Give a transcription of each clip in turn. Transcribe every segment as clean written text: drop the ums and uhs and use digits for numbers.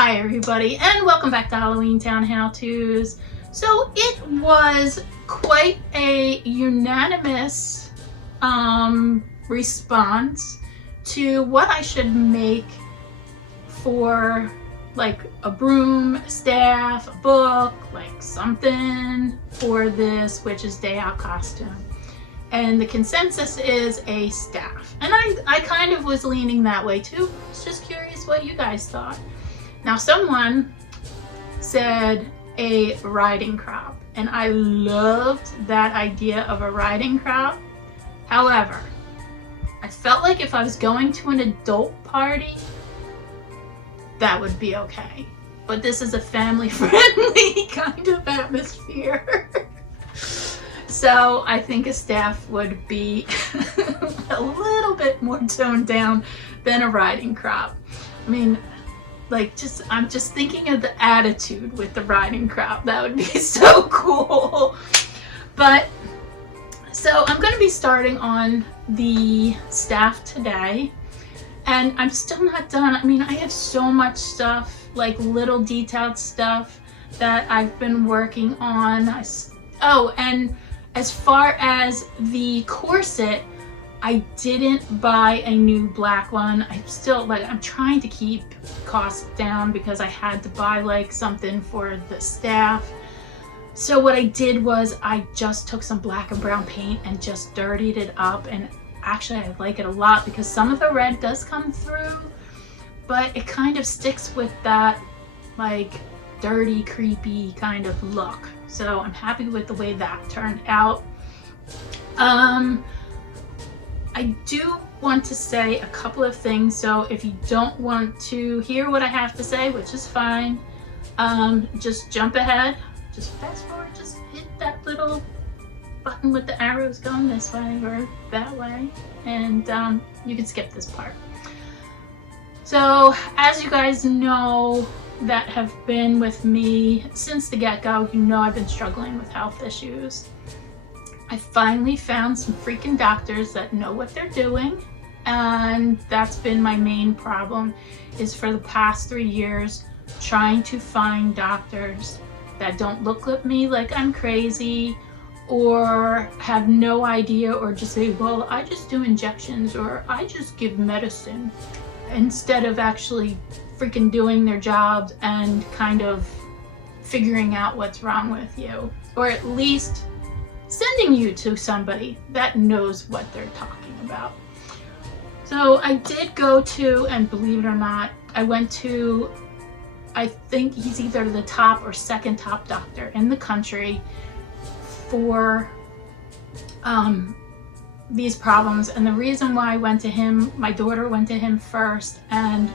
Hi everybody, and welcome back to Halloween Town How-Tos. So it was quite a unanimous response to what I should make for like a broom, staff, a book, like something for this Witch's Day Out costume. And the consensus is a staff. And I kind of was leaning that way too. I was just curious what you guys thought. Now someone said a riding crop, and I loved that idea of a riding crop. However, I felt like if I was going to an adult party, that would be okay. But this is a family-friendly kind of atmosphere. So I think a staff would be a little bit more toned down than a riding crop. I mean, like, I'm just thinking of the attitude with the riding crop. That would be so cool. But so I'm going to be starting on the staff today, and I'm still not done. I mean, I have so much stuff, like little detailed stuff that I've been working on. Oh, and as far as the corset, I didn't buy a new black one. I'm trying to keep costs down because I had to buy like something for the staff. So what I did was I just took some black and brown paint and just dirtied it up, and actually I like it a lot because some of the red does come through, but it kind of sticks with that like dirty, creepy kind of look. So I'm happy with the way that turned out. I do want to say a couple of things, so if you don't want to hear what I have to say, which is fine, just jump ahead, just fast forward, just hit that little button with the arrows going this way or that way, and you can skip this part. So as you guys know that have been with me since the get-go, you know I've been struggling with health issues. I finally found some freaking doctors that know what they're doing, and that's been my main problem, is for the past 3 years trying to find doctors that don't look at me like I'm crazy or have no idea, or just say, well, I just do injections or I just give medicine, instead of actually freaking doing their jobs and kind of figuring out what's wrong with you, or at least sending you to somebody that knows what they're talking about. So I did go to, and believe it or not, I went to, I think he's either the top or second top doctor in the country for these problems. And the reason why I went to him, my daughter went to him first, and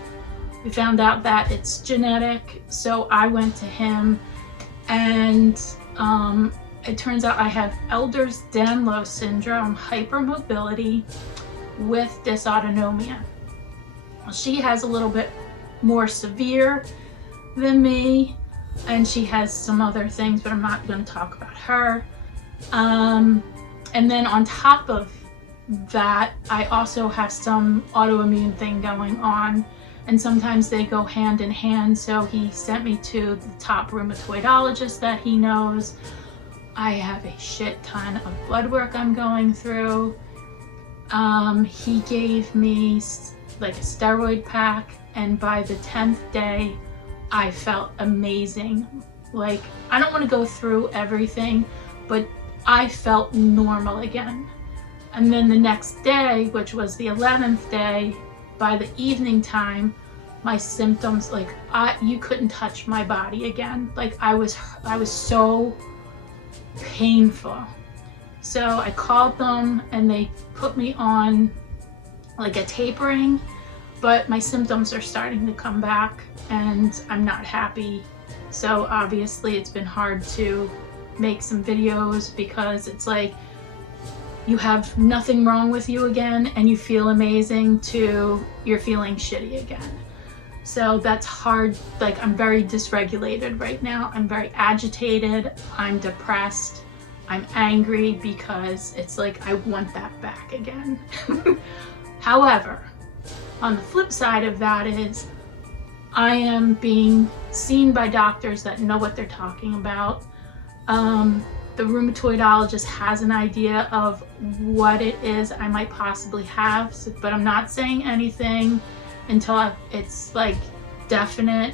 we found out that it's genetic. So I went to him, and it turns out I have Ehlers-Danlos syndrome, hypermobility with dysautonomia. She has a little bit more severe than me, and she has some other things, but I'm not going to talk about her. And then on top of that, I also have some autoimmune thing going on, and sometimes they go hand in hand. So he sent me to the top rheumatologist that he knows. I have a shit ton of blood work I'm going through. He gave me like a steroid pack, and by the 10th day, I felt amazing. Like, I don't want to go through everything, but I felt normal again. And then the next day, which was the 11th day, by the evening time, my symptoms, like, you couldn't touch my body again. Like, I was so painful. So I called them, and they put me on like a tapering, but my symptoms are starting to come back, and I'm not happy. So obviously it's been hard to make some videos because it's like you have nothing wrong with you again and you feel amazing, to you're feeling shitty again. So that's hard. Like, I'm very dysregulated right now. I'm very agitated. I'm depressed. I'm angry because it's like I want that back again. However, on the flip side of that is I am being seen by doctors that know what they're talking about. The rheumatologist has an idea of what it is I might possibly have, but I'm not saying anything until it's like definite.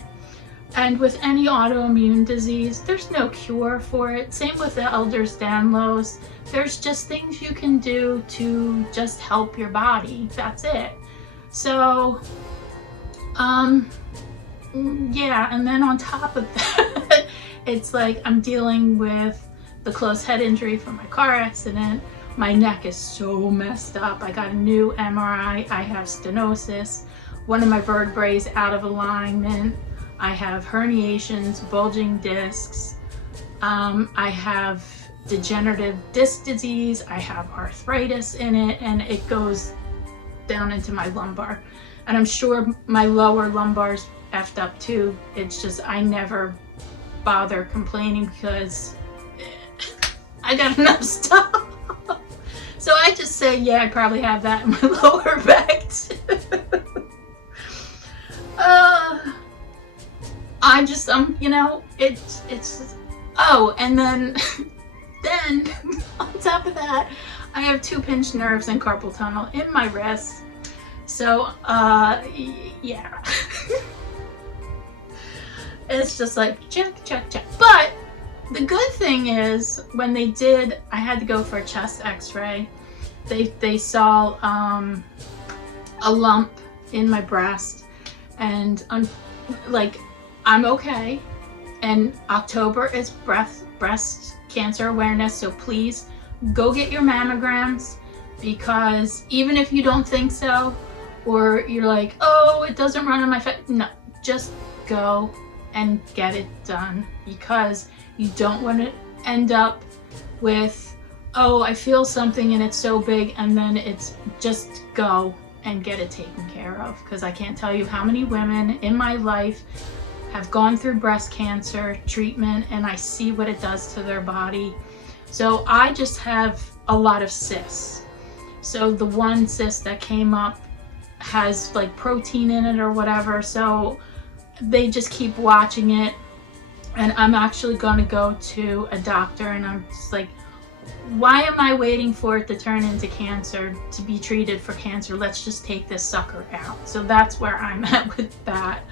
And with any autoimmune disease, there's no cure for it. Same with the Ehlers-Danlos. There's just things you can do to just help your body. That's it. So, yeah, and then on top of that, it's like I'm dealing with the closed head injury from my car accident. My neck is so messed up. I got a new MRI. I have stenosis. One of my vertebrae is out of alignment. I have herniations, bulging discs. I have degenerative disc disease. I have arthritis in it, and it goes down into my lumbar. And I'm sure my lower lumbar's effed up too. It's just I never bother complaining because I got enough stuff. So I just say, yeah, I probably have that in my lower back too. You know, it's just, oh, and then on top of that, I have 2 pinched nerves and carpal tunnel in my wrist. So, yeah. It's just like, check. But the good thing is, when they did, I had to go for a chest x-ray. They saw a lump in my breast, and I'm okay. And October is breast cancer awareness, so please go get your mammograms, because even if you don't think so, or you're like, oh, it doesn't run in my face, no, just go and get it done, because you don't want to end up with, oh, I feel something and it's so big, and then it's just go and get it taken care of. Because I can't tell you how many women in my life have gone through breast cancer treatment, and I see what it does to their body. So I just have a lot of cysts. So the one cyst that came up has like protein in it or whatever, so they just keep watching it. And I'm actually going to go to a doctor, and I'm just like, why am I waiting for it to turn into cancer to be treated for cancer? Let's just take this sucker out. So that's where I'm at with that.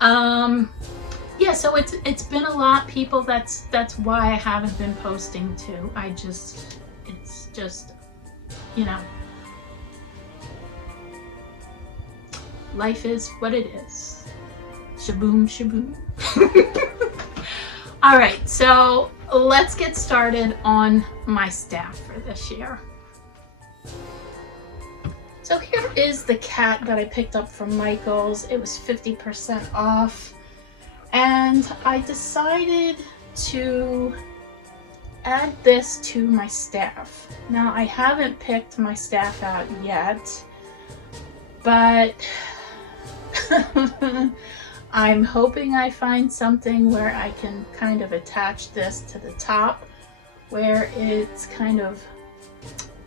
Yeah, so it's been a lot, people. That's why I haven't been posting too. It's just, you know, life is what it is. Shaboom, shaboom. All right, so let's get started on my staff for this year. So here is the cat that I picked up from Michael's. It was 50% off. And I decided to add this to my staff. Now, I haven't picked my staff out yet, but I'm hoping I find something where I can kind of attach this to the top, where it's kind of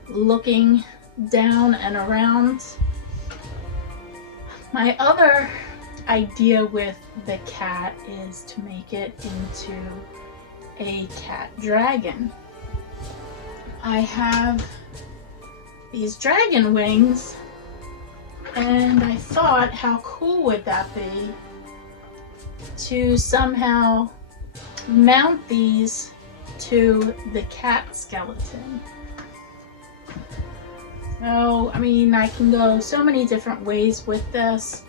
looking down and around. My other idea with the cat is to make it into a cat dragon. I have these dragon wings, and I thought, how cool would that be to somehow mount these to the cat skeleton. So, I mean, I can go so many different ways with this.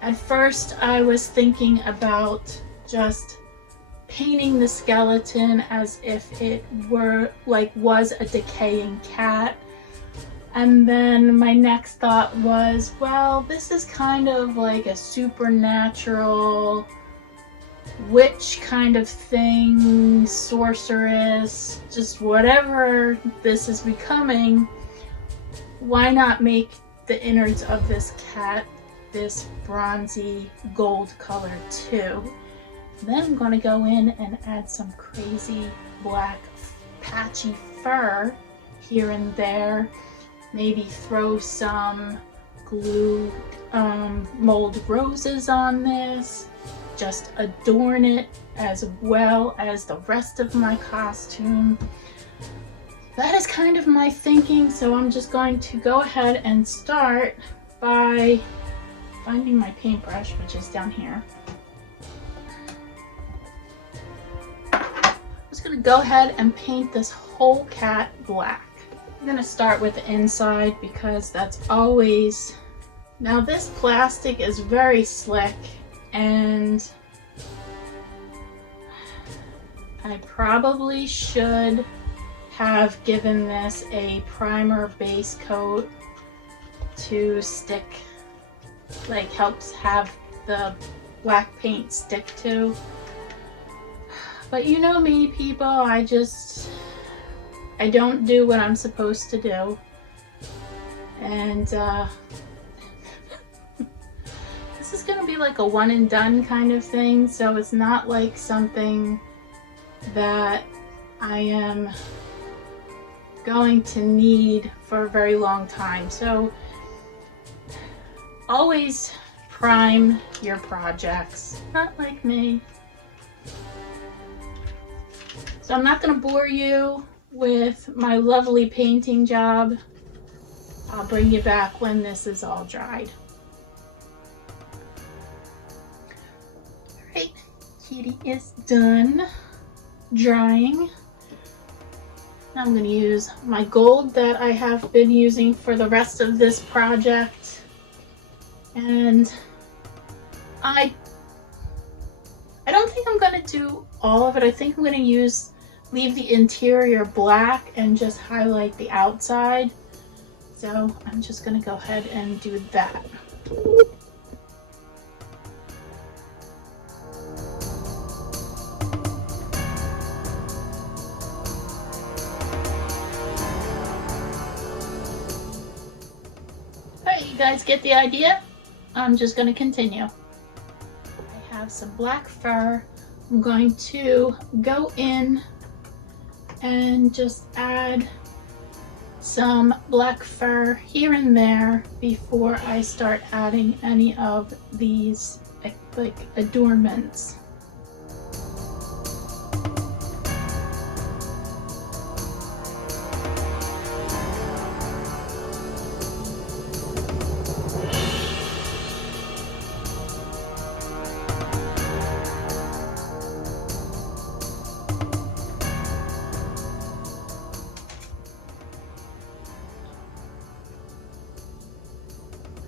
At first, I was thinking about just painting the skeleton as if it was a decaying cat. And then my next thought was, well, this is kind of like a supernatural witch kind of thing, sorceress, just whatever this is becoming. Why not make the innards of this cat this bronzy gold color too? Then I'm going to go in and add some crazy black patchy fur here and there. Maybe throw some glue mold roses on this, just adorn it as well as the rest of my costume. That is kind of my thinking, so I'm just going to go ahead and start by finding my paintbrush, which is down here. I'm just going to go ahead and paint this whole cat black. I'm going to start with the inside because that's always... Now this plastic is very slick, and I probably should have given this a primer base coat to stick, like helps have the black paint stick to. But you know me, people, I don't do what I'm supposed to do. And this is gonna be like a one and done kind of thing, so it's not like something that I am going to need for a very long time. So always prime your projects, not like me. So I'm not going to bore you with my lovely painting job. I'll bring you back when this is all dried. Alright, kitty is done drying. I'm going to use my gold that I have been using for the rest of this project. And I don't think I'm going to do all of it. I think I'm going to leave the interior black and just highlight the outside. So I'm just going to go ahead and do that. Alright, you guys get the idea? I'm just going to continue. I have some black fur. I'm going to go in and just add some black fur here and there before I start adding any of these like adornments.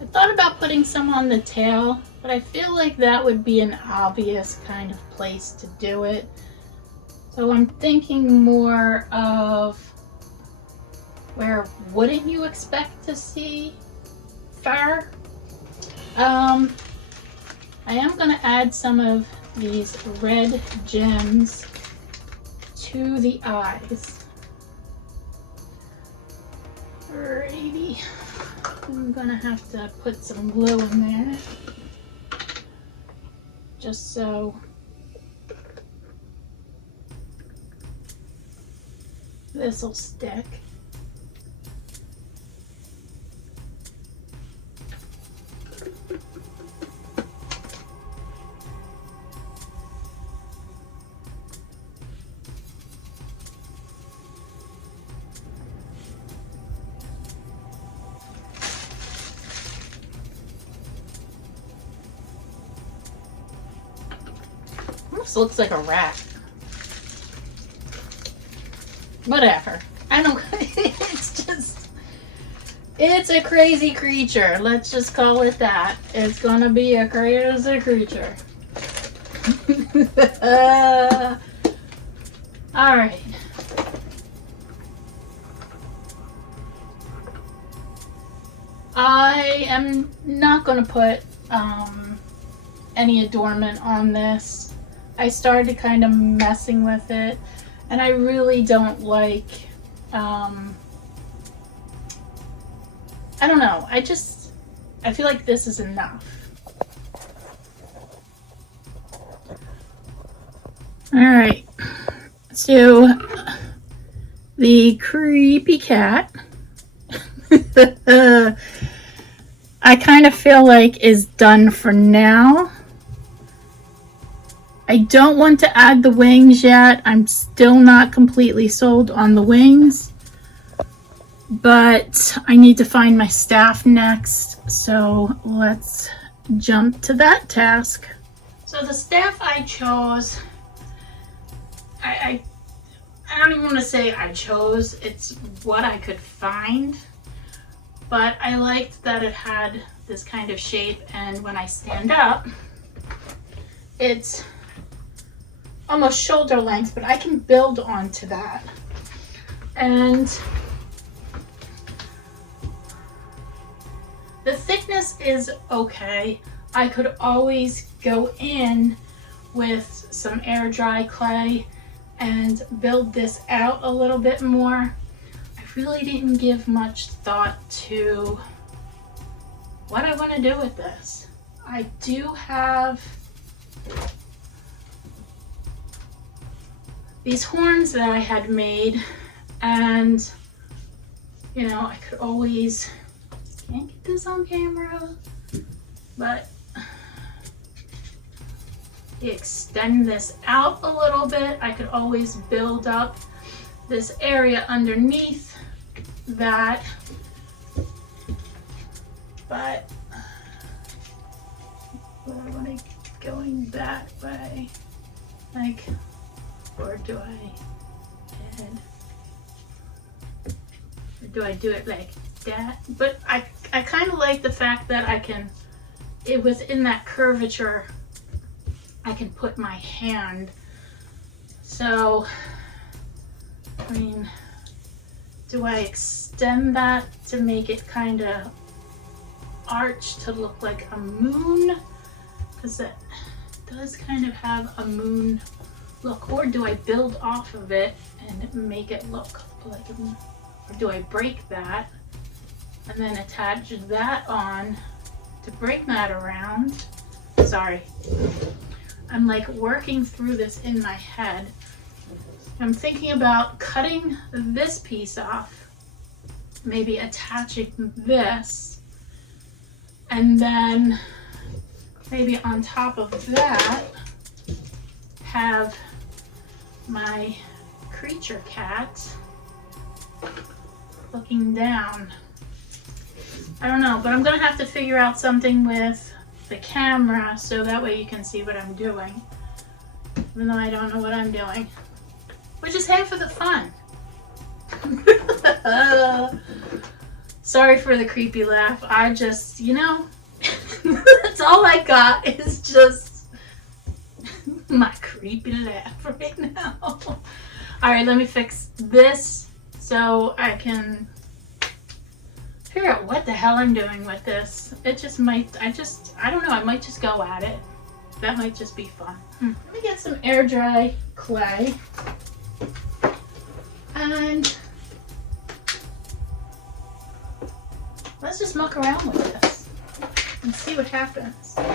I thought about putting some on the tail, but I feel like that would be an obvious kind of place to do it. So I'm thinking more of where wouldn't you expect to see fur? I am going to add some of these red gems to the eyes. Alrighty. I'm gonna have to put some glue in there just so this will stick. Almost looks like a rat. Whatever. I don't. It's a crazy creature. Let's just call it that. It's gonna be a crazy creature. Alright. I am not gonna put any adornment on this. I started kind of messing with it, and I really don't like, I don't know, I feel like this is enough. Alright, so the creepy cat I kind of feel like is done for now. I don't want to add the wings yet. I'm still not completely sold on the wings, but I need to find my staff next. So let's jump to that task. So the staff I chose, I don't even want to say I chose, it's what I could find, but I liked that it had this kind of shape, and when I stand up, it's almost shoulder length, but I can build onto that. And the thickness is okay. I could always go in with some air dry clay and build this out a little bit more. I really didn't give much thought to what I want to do with this. I do have these horns that I had made, and you know, I could always, can't get this on camera, but extend this out a little bit. I could always build up this area underneath that, but I want to going that way, like, or do I or do I do it like that? But I kind of like the fact that I can, within that curvature, I can put my hand. So, I mean, do I extend that to make it kind of arch to look like a moon? Because it does kind of have a moon look. Or do I build off of it and make it look like a moon? Or do I break that and then attach that on to bring that around? Sorry. I'm like working through this in my head. I'm thinking about cutting this piece off, maybe attaching this, and then maybe on top of that have my creature cat looking down. I don't know, but I'm gonna have to figure out something with the camera so that way you can see what I'm doing, even though I don't know what I'm doing, which is half of the fun. Sorry for the creepy laugh. I just, you know, that's all I got is just my creepy laugh right now. All right, let me fix this so I can figure out what the hell I'm doing with this. It just might, I don't know, I might just go at it. That might just be fun. Let me get some air dry clay. And let's just muck around with this and see what happens. I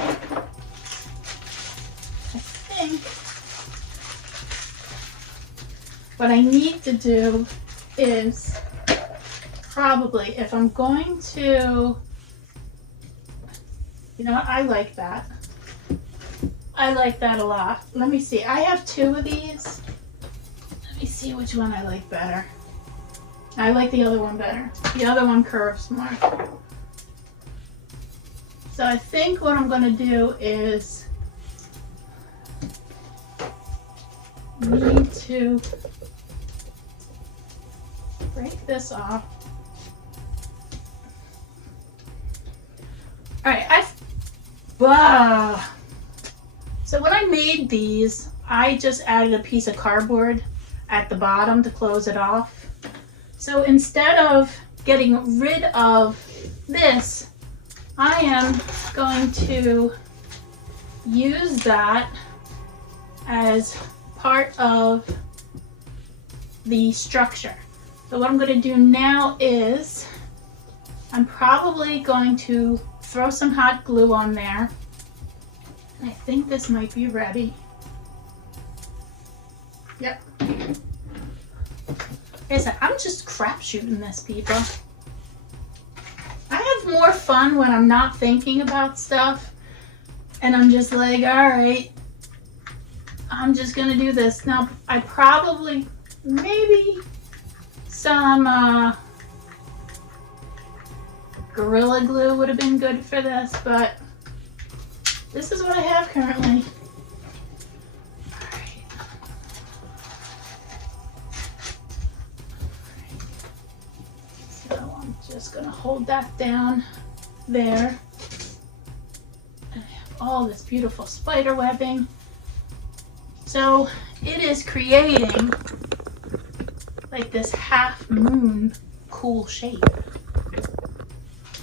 think what I need to do is probably, if I'm going to, you know what, I like that. I like that a lot. Let me see, I have two of these. Let me see which one I like better. I like the other one better. The other one curves more. So I think what I'm gonna do is need to break this off. All right, so when I made these, I just added a piece of cardboard at the bottom to close it off. So instead of getting rid of this, I am going to use that as part of the structure. So what I'm going to do now is I'm probably going to throw some hot glue on there. I think this might be ready. Yep. Like I said, I'm just crapshooting this, people. I have of more fun when I'm not thinking about stuff and I'm just like, all right, I'm just gonna do this. Now, I probably, maybe some Gorilla Glue would have been good for this, but this is what I have currently. So I'm just gonna hold that down there. And I have all this beautiful spider webbing. So it is creating like this half moon cool shape.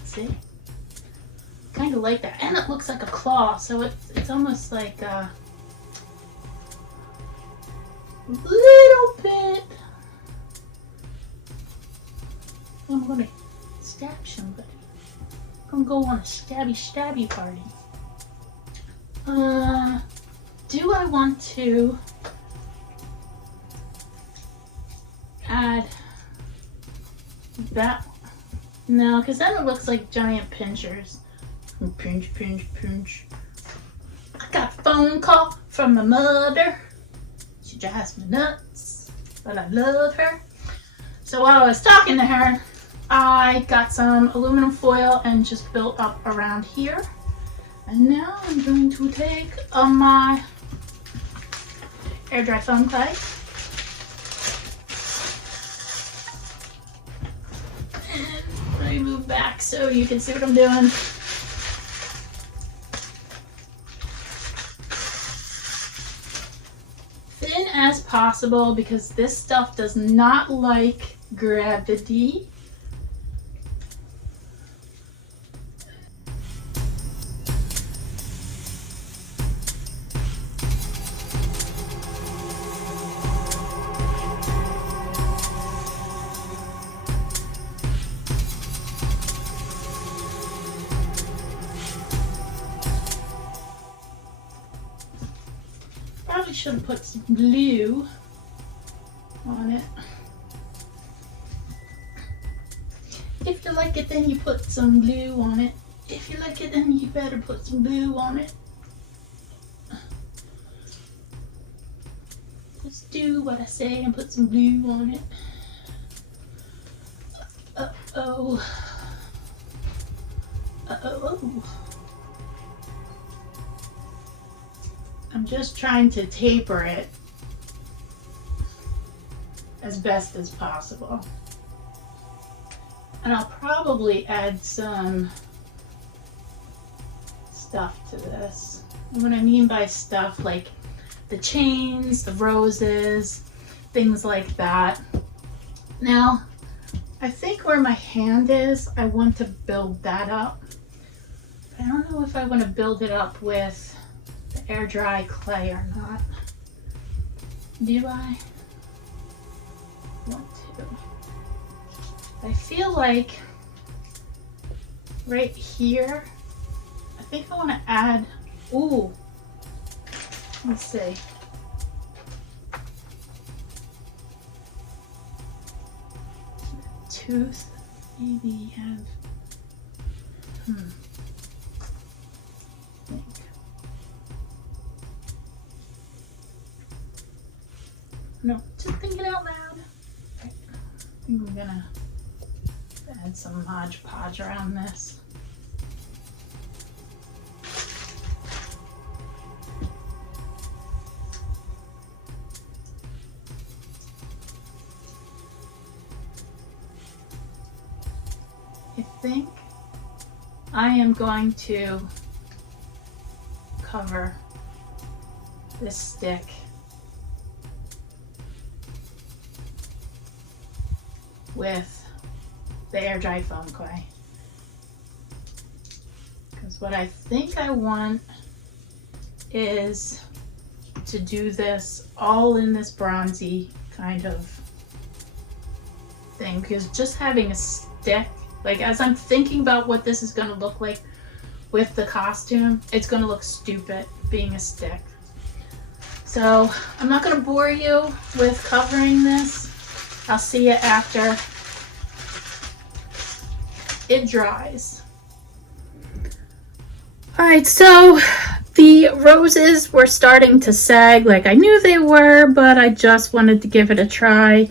See? Kind of like that. And it looks like a claw, so it's almost like a little bit. I'm gonna stab somebody. I'm gonna go on a stabby party. Do I want to add that? No, because then it looks like giant pinchers. Pinch, pinch, pinch. I got a phone call from my mother. She drives me nuts, but I love her. So while I was talking to her, I got some aluminum foil and just built up around here. And now I'm going to take my air dry foam clay and let me move back so you can see what I'm doing. Thin as possible because this stuff does not like gravity. Probably should have put some glue on it. If you like it, then you put some glue on it. If you like it, then you better put some glue on it. Just do what I say and put some glue on it. Uh-oh. Uh-oh. I'm just trying to taper it as best as possible. And I'll probably add some stuff to this. And what I mean by stuff, like the chains, the roses, things like that. Now, I think where my hand is, I want to build that up. I don't know if I want to build it up with the air dry clay or not. Do I want to? I feel like right here, I think I want to add, ooh, let's see. Tooth, maybe have, No, just thinking out loud. I think I'm gonna add some Mod Podge around this. I think I am going to cover this stick with the air dry foam clay, because what I think I want is to do this all in this bronzy kind of thing, because just having a stick, like as I'm thinking about what this is going to look like with the costume, it's going to look stupid being a stick. So I'm not going to bore you with covering this. I'll see you after it dries. All right, so the roses were starting to sag like I knew they were, but I just wanted to give it a try.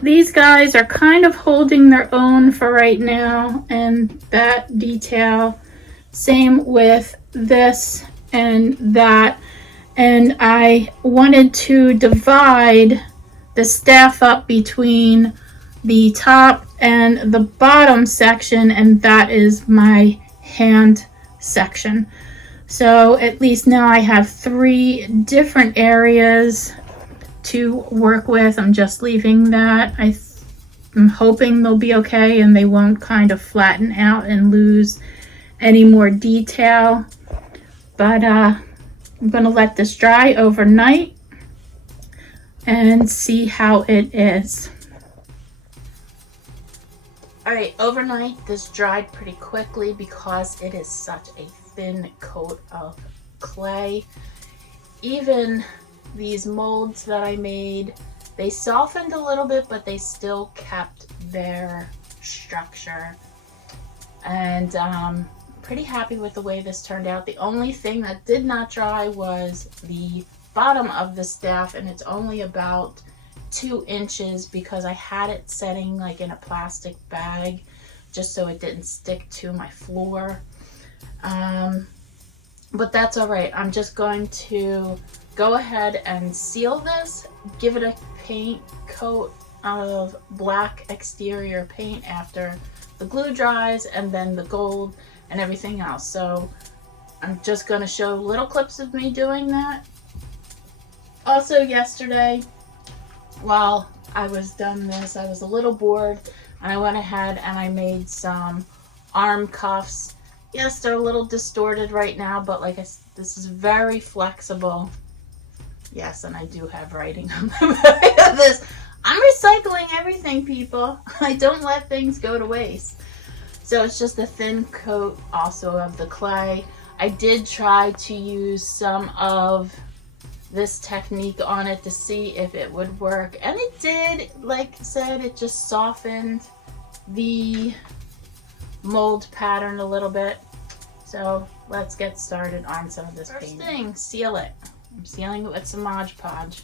These guys are kind of holding their own for right now, and that detail, same with this and that. And I wanted to divide the staff up between the top and the bottom section, and that is my hand section. So at least now I have 3 different areas to work with. I'm just leaving that. I'm hoping they'll be okay and they won't kind of flatten out and lose any more detail. But I'm gonna let this dry overnight and see how it is. All right, overnight this dried pretty quickly because it is such a thin coat of clay. Even these molds that I made, they softened a little bit, but they still kept their structure. And pretty happy with the way this turned out. The only thing that did not dry was the bottom of the staff, and it's only about 2 inches because I had it setting like in a plastic bag just so it didn't stick to my floor. But that's all right. I'm just going to go ahead and seal this, give it a paint coat of black exterior paint after the glue dries, and then the gold and everything else. So I'm just going to show little clips of me doing that. Also yesterday, while I was done this, I was a little bored and I went ahead and I made some arm cuffs. Yes, they're a little distorted right now, but like this is very flexible. Yes, and I do have writing on the back of this. I'm recycling everything, people. I don't let things go to waste. So it's just a thin coat also of the clay. I did try to use some of this technique on it to see if it would work, and it did. Like I said, it just softened the mold pattern a little bit. So let's get started on some of this painting. First thing, seal it. I'm sealing it with some Mod Podge.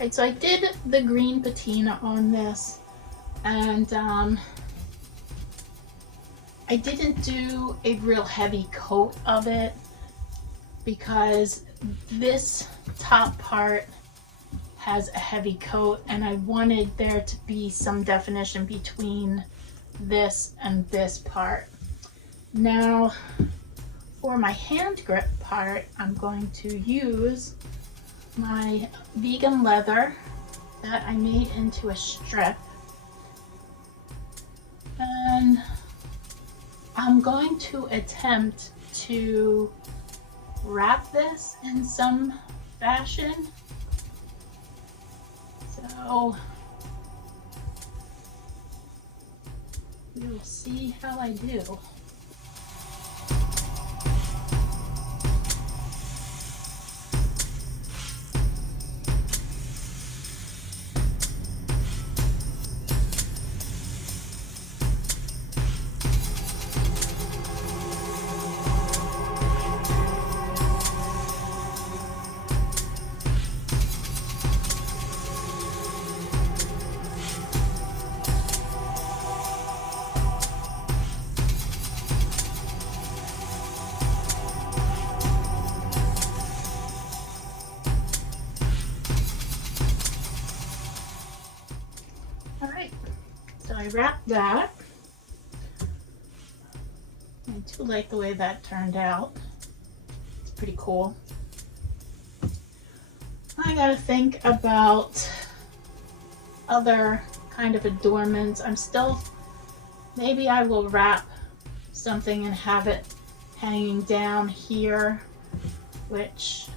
Right, so I did the green patina on this, and I didn't do a real heavy coat of it because this top part has a heavy coat, and I wanted there to be some definition between this and this part. Now for my hand grip part, I'm going to use my vegan leather that I made into a strip, and I'm going to attempt to wrap this in some fashion. So we'll see how I do. So I wrapped that. I do like the way that turned out. It's pretty cool. I gotta think about other kind of adornments. Maybe I will wrap something and have it hanging down here, which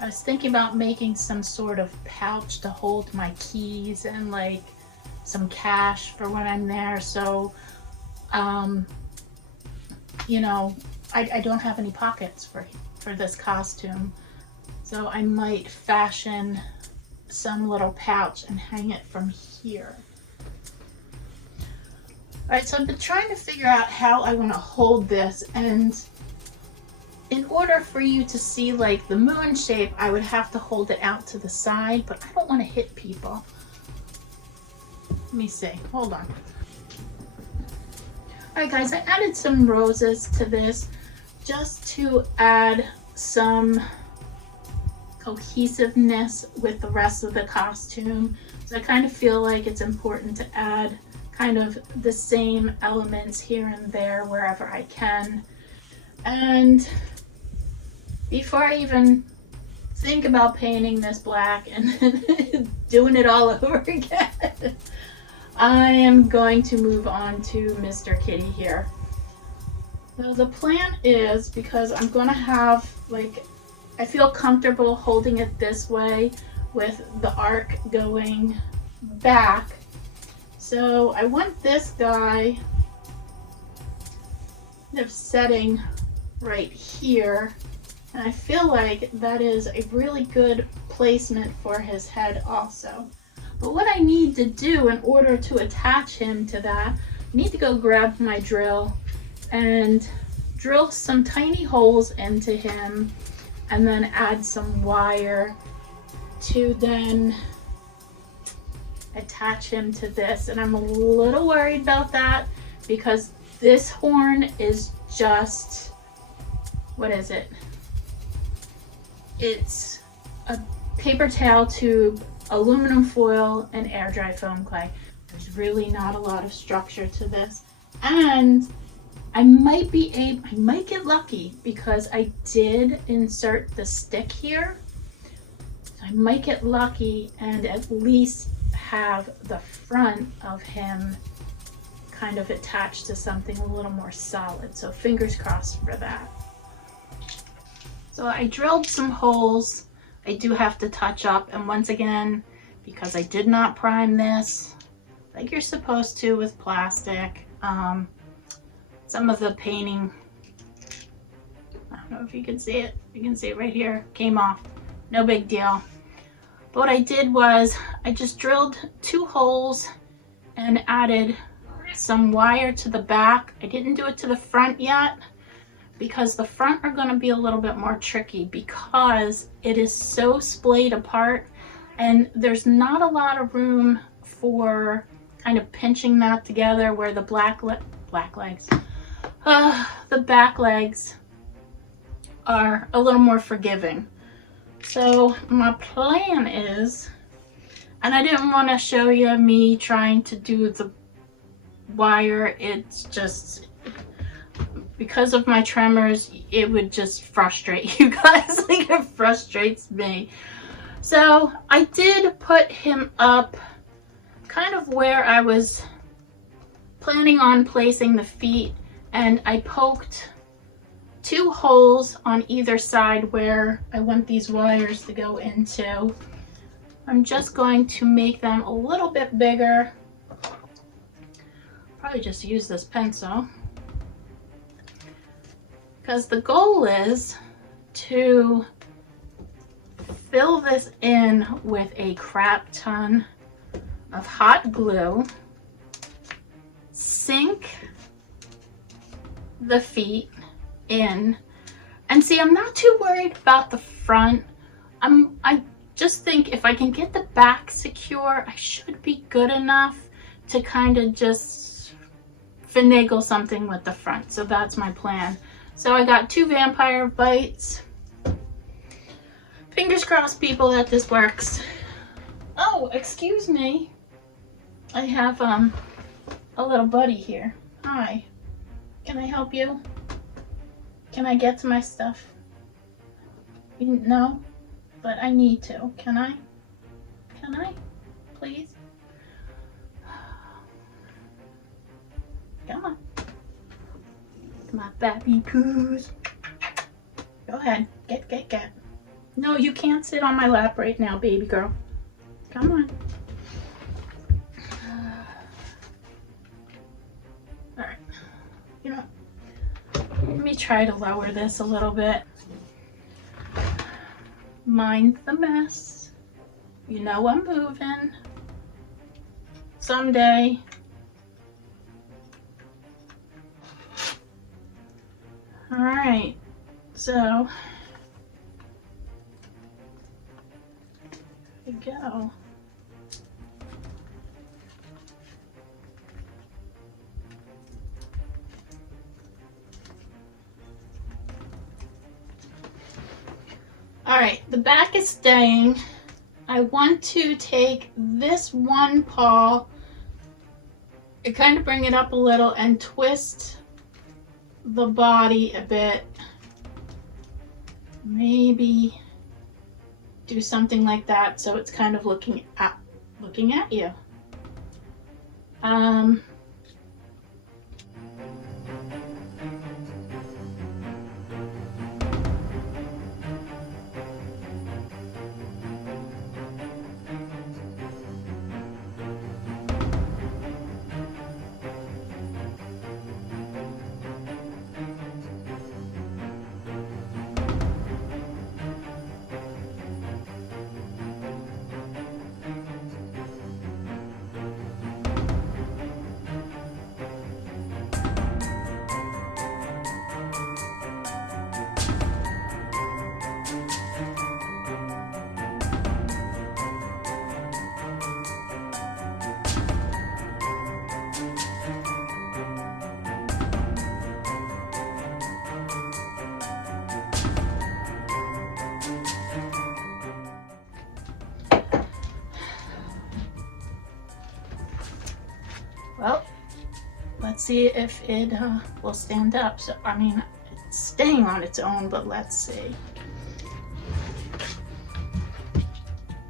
I was thinking about making some sort of pouch to hold my keys and like some cash for when I'm there. So, you know, I don't have any pockets for this costume. So I might fashion some little pouch and hang it from here. All right, so I've been trying to figure out how I want to hold this, and in order for you to see like the moon shape, I would have to hold it out to the side, but I don't want to hit people. Let me see, hold on. All right guys, I added some roses to this just to add some cohesiveness with the rest of the costume. So I kind of feel like it's important to add kind of the same elements here and there wherever I can. And before I even think about painting this black and doing it all over again, I am going to move on to Mr. Kitty here. So the plan is, because I'm going to have like, I feel comfortable holding it this way with the arc going back. So I want this guy kind of setting right here. And I feel like that is a really good placement for his head also. But what I need to do in order to attach him to that, I need to go grab my drill and drill some tiny holes into him, and then add some wire to then attach him to this. And I'm a little worried about that because this horn is just, what is it? It's a paper towel tube, aluminum foil, and air dry foam clay. There's really not a lot of structure to this. And I might get lucky because I did insert the stick here. So I might get lucky and at least have the front of him kind of attached to something a little more solid. So fingers crossed for that. So I drilled some holes. I do have to touch up, and once again, because I did not prime this like you're supposed to with plastic, some of the painting, I don't know if you can see it, you can see it right here, came off. No big deal. But what I did was I just drilled 2 holes and added some wire to the back. I didn't do it to the front yet because the front are going to be a little bit more tricky because it is so splayed apart and there's not a lot of room for kind of pinching that together where the the back legs are a little more forgiving. So my plan is, and I didn't want to show you me trying to do the wire, it's just, because of my tremors, it would just frustrate you guys, like it frustrates me. So I did put him up kind of where I was planning on placing the feet, and I poked 2 holes on either side where I want these wires to go into. I'm just going to make them a little bit bigger. Probably just use this pencil, because the goal is to fill this in with a crap ton of hot glue, sink the feet in, and see, I'm not too worried about the front. I just think if I can get the back secure, I should be good enough to kind of just finagle something with the front. So that's my plan. So I got 2 vampire bites. Fingers crossed, people, that this works. Oh, excuse me. I have a little buddy here. Hi. Can I help you? Can I get to my stuff? No, but I need to. Can I? Can I? Please? Come on. My baby poos. Go ahead. Get. No, you can't sit on my lap right now, baby girl. Come on. All right. You know, let me try to lower this a little bit. Mind the mess. You know I'm moving. Someday. All right. So, here we go. All right, the back is staying. I want to take this one paw and kind of bring it up a little and twist the body a bit. Maybe do something like that so it's kind of looking at you. Well, let's see if it will stand up. So, I mean, it's staying on its own, but let's see.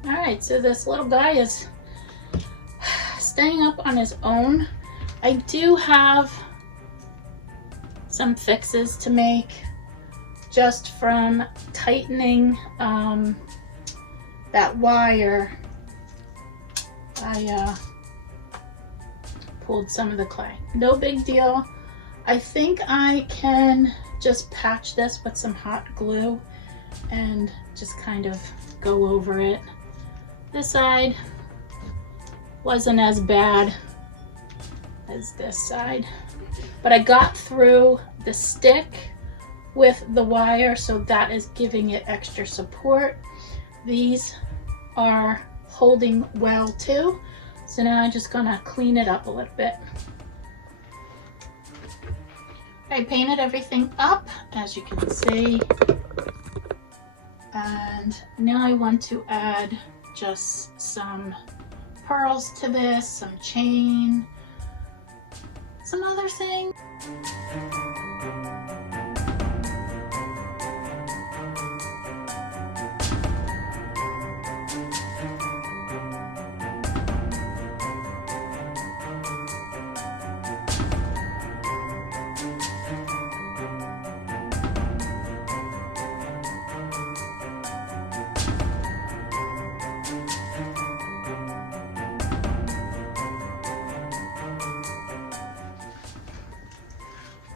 All right, so this little guy is staying up on his own. I do have some fixes to make just from tightening that wire. I pulled some of the clay. No big deal. I think I can just patch this with some hot glue and just kind of go over it. This side wasn't as bad as this side, but I got through the stick with the wire, so that is giving it extra support. These are holding well too. So now I'm just gonna clean it up a little bit. I painted everything up, as you can see. And now I want to add just some pearls to this, some chain, some other things.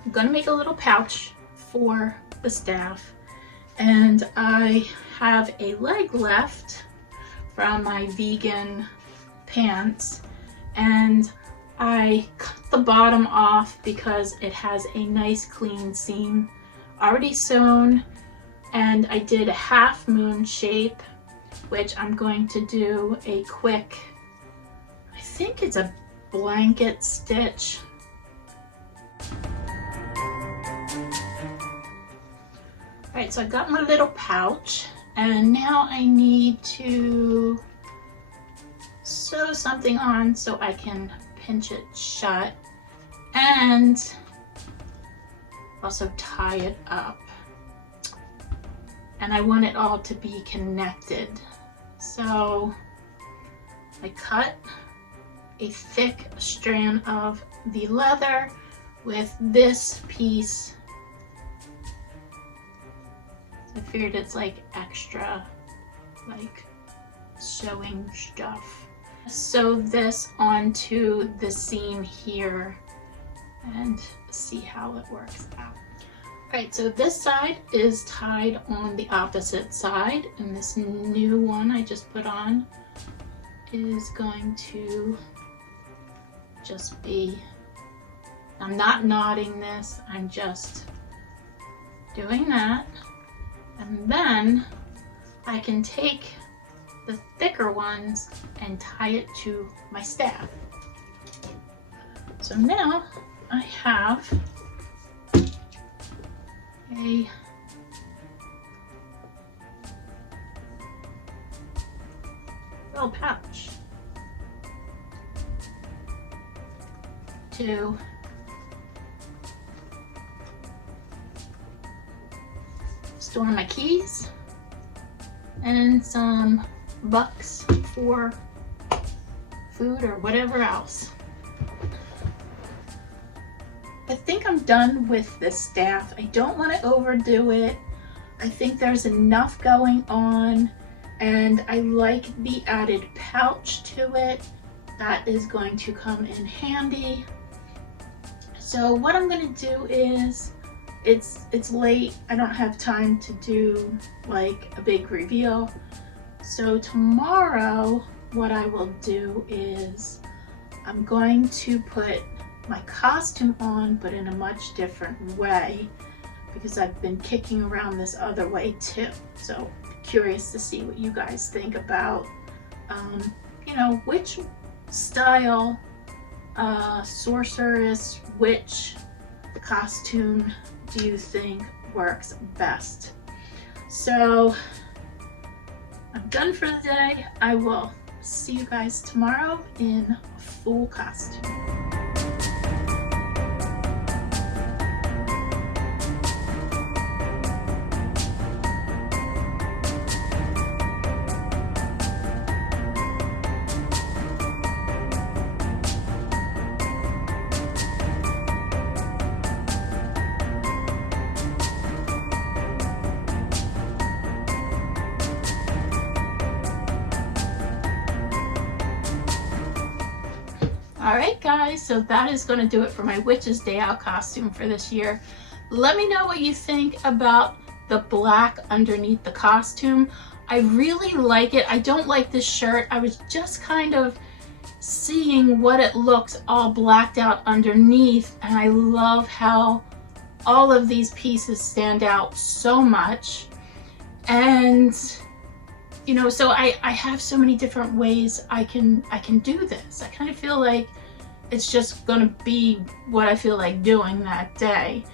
I'm gonna make a little pouch for the staff, and I have a leg left from my vegan pants, and I cut the bottom off because it has a nice clean seam already sewn, and I did a half moon shape, which I'm going to do a quick, I think it's a blanket stitch. All right, so I got my little pouch, and now I need to sew something on so I can pinch it shut and also tie it up. And I want it all to be connected. So I cut a thick strand of the leather with this piece I figured it's like extra, like showing stuff. Sew this onto the seam here and see how it works out. Alright, so this side is tied on the opposite side, and this new one I just put on is going to just be, I'm not knotting this, I'm just doing that, and then I can take the thicker ones and tie it to my staff. So now I have a little pouch to store my keys and some bucks for food or whatever else. I think I'm done with this staff. I don't want to overdo it. I think there's enough going on, and I like the added pouch to it. That is going to come in handy. So what I'm going to do is, it's late. I don't have time to do like a big reveal. So tomorrow what I will do is I'm going to put my costume on, but in a much different way, because I've been kicking around this other way too. So curious to see what you guys think about, you know, which style sorceress, witch costume do you think works best? So I'm done for the day. I will see you guys tomorrow in full costume. Alright guys, so that is going to do it for my Witch's Day Out costume for this year. Let me know what you think about the black underneath the costume. I really like it. I don't like this shirt. I was just kind of seeing what it looks all blacked out underneath, and I love how all of these pieces stand out so much. And you know, so I have so many different ways I can do this. I kind of feel like it's just gonna be what I feel like doing that day.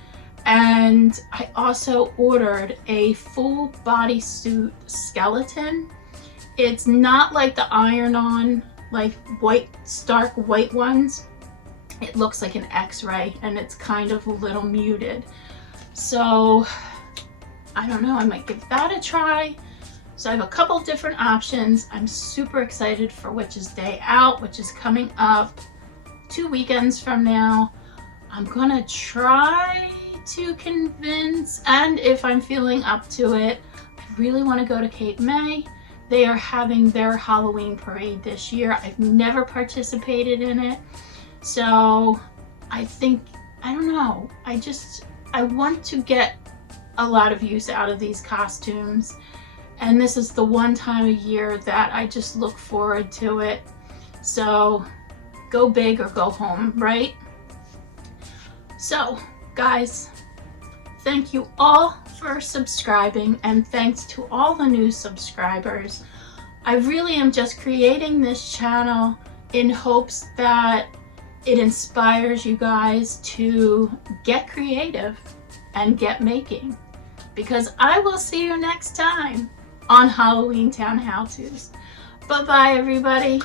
And I also ordered a full bodysuit skeleton. It's not like the iron-on, like white, stark white ones. It looks like an X-ray, and it's kind of a little muted. So I don't know, I might give that a try. So I have a couple different options. I'm super excited for Witch's Day Out, which is coming up 2 weekends from now. I'm gonna try to convince, and if I'm feeling up to it, I really want to go to Cape May. They are having their Halloween parade this year. I've never participated in it, so I think, I don't know, I want to get a lot of use out of these costumes. And this is the one time a year that I just look forward to it. So go big or go home, right? So guys, thank you all for subscribing, and thanks to all the new subscribers. I really am just creating this channel in hopes that it inspires you guys to get creative and get making, because I will see you next time on Halloween Town How-Tos. Bye-bye, everybody.